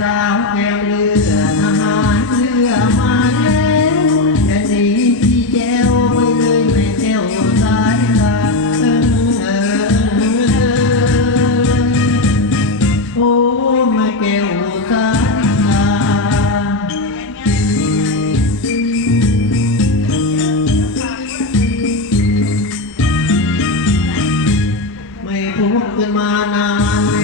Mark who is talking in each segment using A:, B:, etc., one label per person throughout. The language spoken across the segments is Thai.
A: สาแกวเลือดเลือมาแล้วแต่สีพี่แก้วไม่เลยไจ้วสายาเผู้ไม่แก้วสายตาไม่พบกันมานาน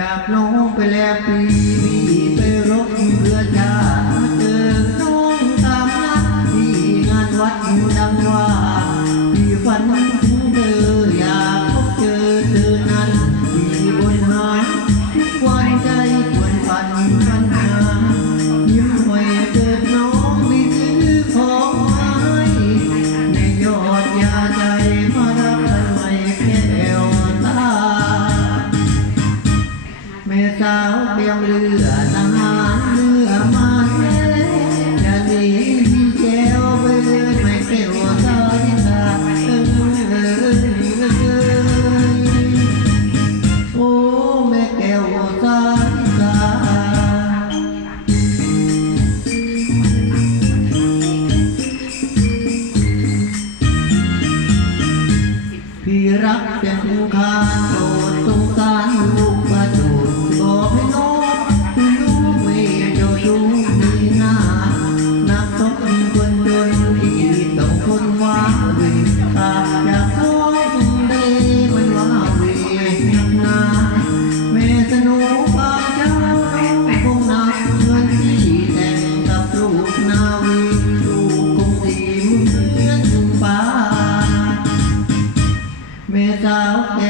A: จากน้องไปแล้วปี ลือน้ cow